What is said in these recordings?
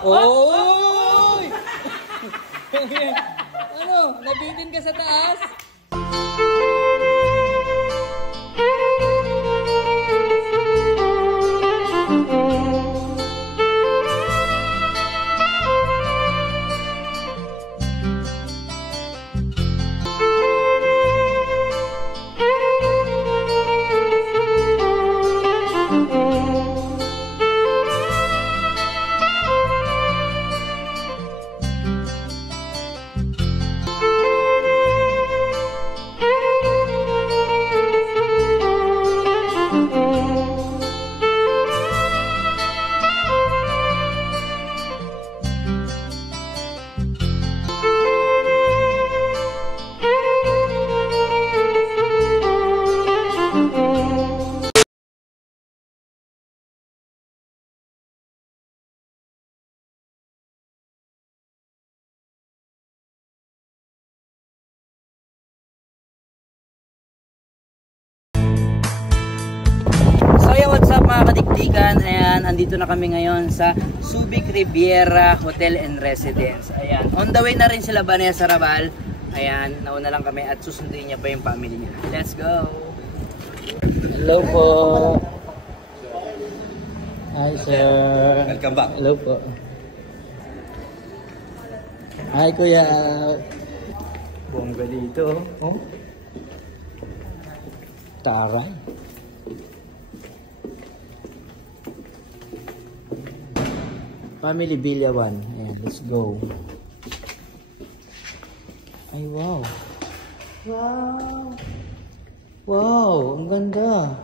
Oy! Ano? Nabitin ka sa taas? What's up mga kadikdikan? Ayan, andito na kami ngayon sa Subic Riviera Hotel and Residence. Ayan, on the way na rin sila Vanessa Rabal. Ayan, nauna lang kami at susunduin niya pa yung family niya. Let's go! Hello po! Hi sir! Welcome back! Hello po! Hi kuya! Bongga dito. Oh? Taray! Family Villa 1. Ayan, let's go. Ay, wow. Wow. Wow, ang ganda.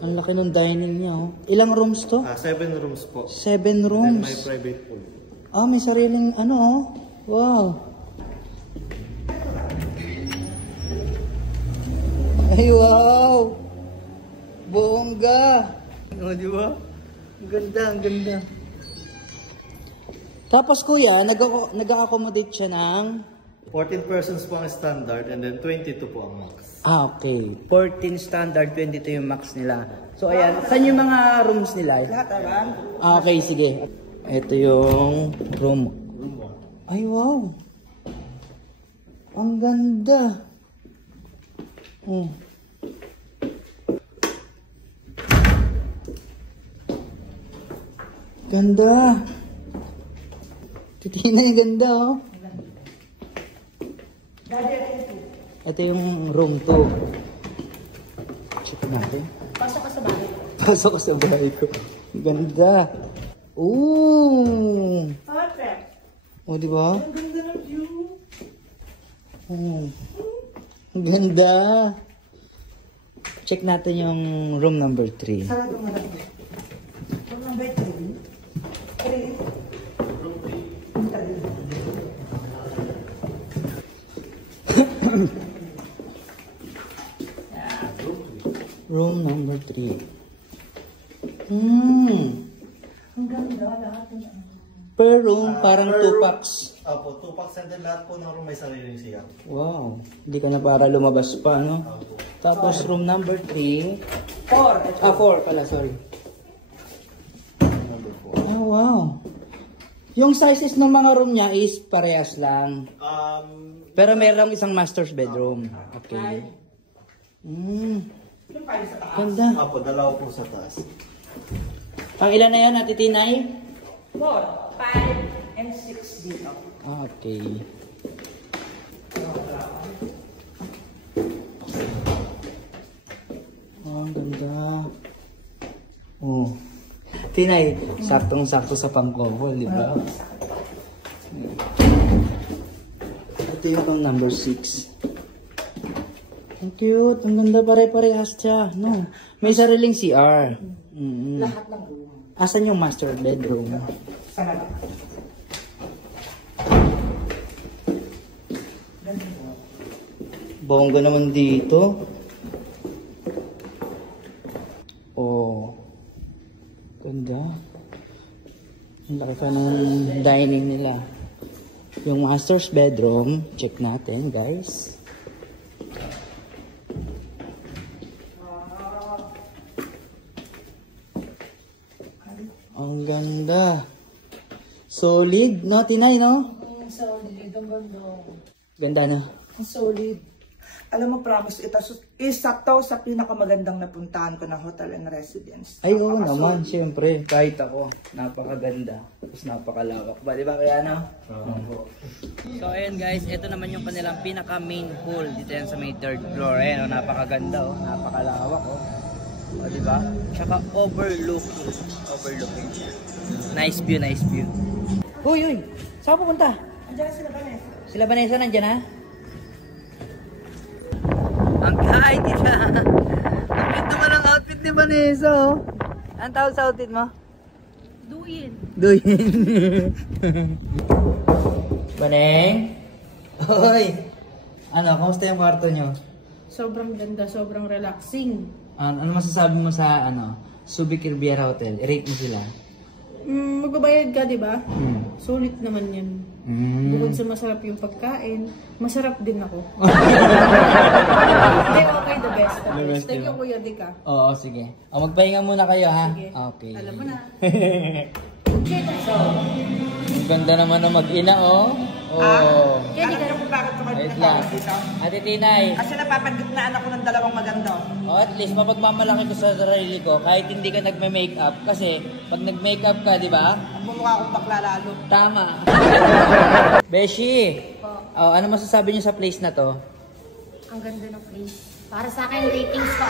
Ang laki ng dining niya. Oh. Ilang rooms to? 7 rooms po. 7 rooms. May private pool. Ah, may sariling ano oh. Wow. Ay, wow. Bongga. O, di ba? Ang ganda, ang ganda. Tapos kuya, nag-accommodate siya ng 14 persons po ang standard and then 22 po ang max. Ah, okay. 14 standard, 22 yung max nila. So ayan, saan yung mga rooms nila? Lahat ayan. Ah, okay, sige. Ito yung room. Ay, wow. Ang ganda. Oh. Ganda. Titina yung ganda, oh. Ito yung room 2. Check natin. Pasok ka sa bahay. Pasok ka sa bahay ko. Ganda. Ooh. Perfect. Oh, di ba? Ang ganda ng view. Oh. Ang ganda. Check natin yung room number 3. Saan ito nga natin? Room number 3. 3. Room number 3. Ang ganda lahat ng Per room, parang 2 packs. Opo, 2 packs and then lahat po ng room may sariling siya. Wow. Hindi ka na para lumabas pa, no? Tapos room number 3. 4. Ah, 4 pala, sorry. Number 4. Oh, wow. Yung sizes ng mga room niya is parehas lang. Pero merong isang master's bedroom. Okay. Ganda. Opo, dalawa po sa taas. Pang ilan na yan, Ate Tinay? 4, 5, and 6 dito. Okay. Oh, ang ganda. Oh. Tinay, saktong-sakto sa pangkobol, di ba? Ito yung pang number 6. Ang cute. Ang ganda, pare-parehas siya. No? May sariling CR. Lahat ng room. Asan yung master bedroom? Sana lang. Bongga naman dito. Oh. Ganda. Ang laki pa ng dining nila. Yung master's bedroom, check natin guys. Ang ganda. Solid, no? Tinay, no? Solid. Ang ganda. Ganda, no? Ang solid. Alam mo, promise, ito isa to sa pinakamagandang napuntahan ko na hotel and residence. Ay, oo naman, siyempre. Kahit ako, napakaganda. Tapos napakalawak ba? Diba kaya, no? So, ayun guys, ito naman yung kanilang pinaka-main pool. Dito yan sa may 3rd floor. Ayan, napakaganda, oh. Napakalawak, oh. O, diba? Tsaka overlooking. Overlooking siya. Nice view, nice view. Uy, uy! Saan pupunta? Andiyan sila Vanessa. Sila Vanessa nandyan, ha? Ang kahit siya. Ang ganda naman ang outfit ni Vanessa, oh. Anong tawag sa outfit mo? Duyin. Duyin. Baneng? Hoy! Ano, kamusta yung kwarto nyo? Sobrang ganda, sobrang relaxing. Ano masasabi mo sa, Subic Riviera Hotel? I-rate mo sila. Magbabayad ka, di ba? Sulit naman yan. Bukod sa masarap yung pagkain, masarap din ako. Hindi, okay, the best. The best. Thank you, Kuya Dika. Oo, sige. Magpahinga muna kayo, ha? Sige. Okay. Alam mo na. Ang ganda naman ng mag-ina, oh. Oh. Alam niyo kung bakit ko kayo Wait lang. pinatawag dito? Ate Tinay. Kasi napapagitnaan ako ng dalawang maganda. Oh, at least mapagmamalaki ko sa sarili ko kahit hindi ka nagme-makeup. Kasi pag nag-makeup ka, di ba? Ang mumukha akong bakla lalo. Tama. Beshi, oh, ano masasabi niyo sa place na to? Ang ganda ng place. Para sa akin, ratings ko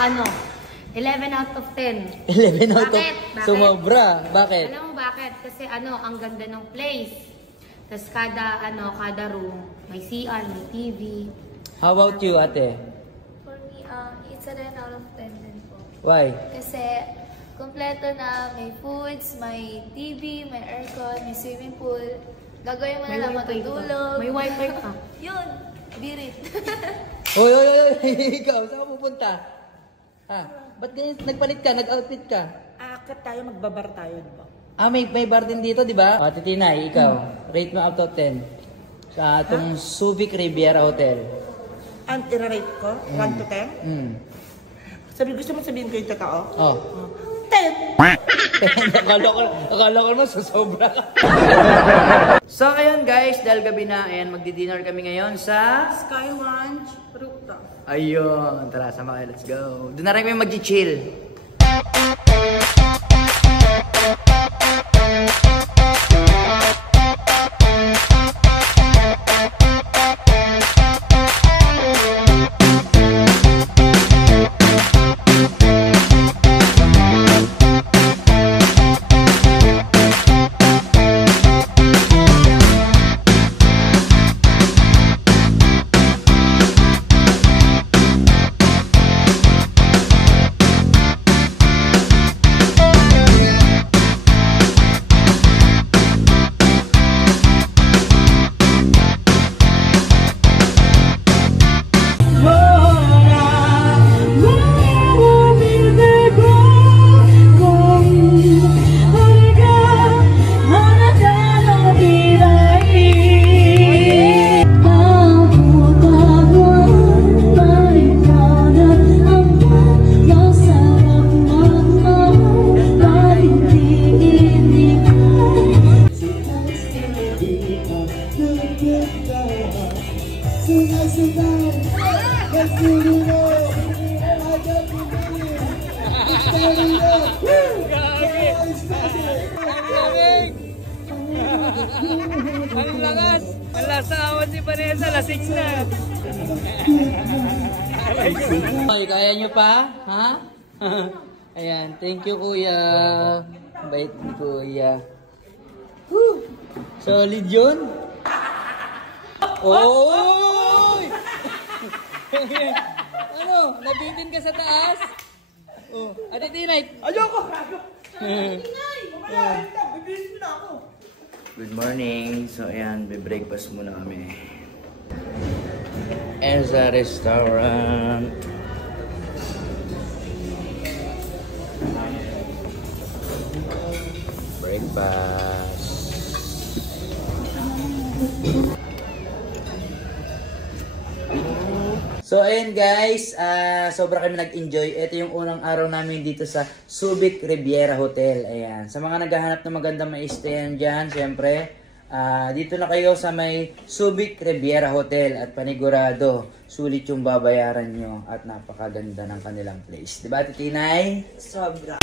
11 out of 10. 11 out of... Bakit? Sumobra. Bakit? Alam mo bakit? Kasi ang ganda ng place. Tapos kada room, may CR, may TV. How about you, ate? For me, it's a 10 out of 10 din po. Why? Kasi, kompleto na, may foods, may TV, may aircon, may swimming pool. Gagawin mo na lang matutulog. May wifi ka. Yun, birit. Hoy, hoy, hoy, ikaw, saan ka pupunta? Ha? Ba't ganyan, nagpalit ka, nag-outfit ka? Akit tayo, magbabar tayo, di ba? May bar din dito, di ba? Ate Tinay, ikaw, rate mo out of 10 sa atong Subic Riviera Hotel. Ang i-rate ko, 1 to 10? Gusto mo sabihin ko yung totoo? Oh. 10! akala ko naman sa sobra ka. So, ayun guys, dahil gabi na, ayan, magdi-dinner kami ngayon sa... Sky Lounge Rooftop. Ayun, tara, sama kayo, let's go. Doon na rin kami mag-chill. Ang lakas! Ang lasawan si Vanessa, lasing na! Ay, kaya nyo pa? Ha? Ayan, thank you kuya. Bait ni kuya. Whew. Solid yun. Oy! Ano? Nabitin ka sa taas? Oh, Ate Tinay. Ayoko! Tinay! Mamaya, bibilis mo na ako. Good morning. So, ayan, be-breakfast muna kami. Eza Restaurant. Breakfast. So, ayun guys, sobra kami nag-enjoy. Ito yung unang araw namin dito sa Subic Riviera Hotel. Ayan. Sa mga naghahanap ng magandang ma-stayan dyan, syempre, dito na kayo sa may Subic Riviera Hotel at panigurado, sulit yung babayaran nyo at napakaganda ng kanilang place. Diba, Titinay? Sobra.